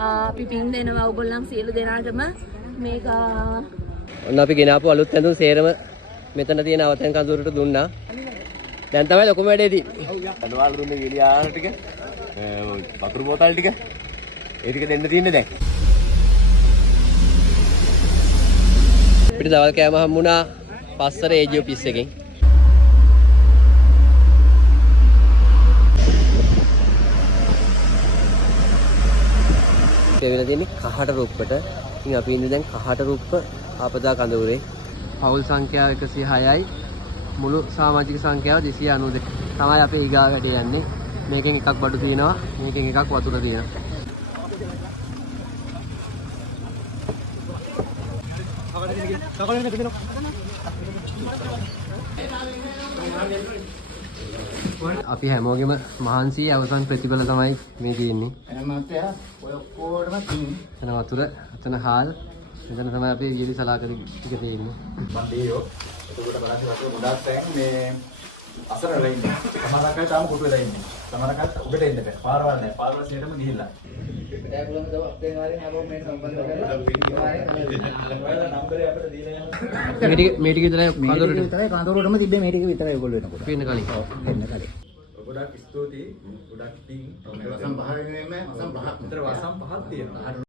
අපි පින් දෙනවා ඔයගොල්ලන් සියලු දෙනාටම මේක ඔන්න අපි ගෙනාපු අලුත් ඇඳුම් සේරම මෙතන තියෙන අවතෙන් කඳුරට දුන්නා. දැන් තමයි ලොකුම වැඩේ තියෙන්නේ. අනවාල් දුන්නේ විලි ආහාර ටික වතුර බෝතල් ටික ඒ ටික දෙන්න තියෙන්නේ දැන්. අපිට දවල් කෑම හම්බුණා පස්සර ඒජි ඔෆිස් එකෙන්. ඒවෙලා තියෙන්නේ කහට රුප්පට. ඉතින් අපි ඉන්නේ දැන් කහට රුප්ප ආපදා කඳවුරේ. පවුල් සංඛ්‍යාව 106යි. මුළු සමාජික සංඛ්‍යාව 292. තමයි අපි ඊගා වැඩේ යන්නේ. මේකෙන් එකක් බඩු තියෙනවා. මේකෙන් එකක් වතුර තියෙනවා. අපි හැමෝගෙම මහන්සි අවසන් ප්‍රතිඵල තමයි මේ තියෙන්නේ. එතන වතුර, එතන හාල්, එතන තමයි අපි ඊළි සලාකරි ටික තියෙන්නේ. මන්දේයෝ එතකොට බලන්න වතුර ගොඩක් තැන් මේ අසරල ඉන්නේ. සමහරක් අය තාම කොටු වෙලා ඉන්නේ. සමහරක් අය උඩට එන්න බෑ. පාරවල් නැහැ. පාරවල් සියයටම ගිහිල්ලා. ඒගොල්ලන් දව අපේ වාරේ හැමෝම මේ සම්බන්ධ කරලා නම්බරේ අපිට දීලා යනවා. මේ ටික විතරයි කඳවුරටම තිබ්බේ මේ ටික විතරයි ඔයගොල්ලෝ එනකොට. පේන්න කලින්. එන්න කලින්. ගොඩක් ස්තුතියි. ගොඩක් පිං. වසම් පහ වෙනේම වසම් පහක්. විතර වසම් පහක් තියෙනවා.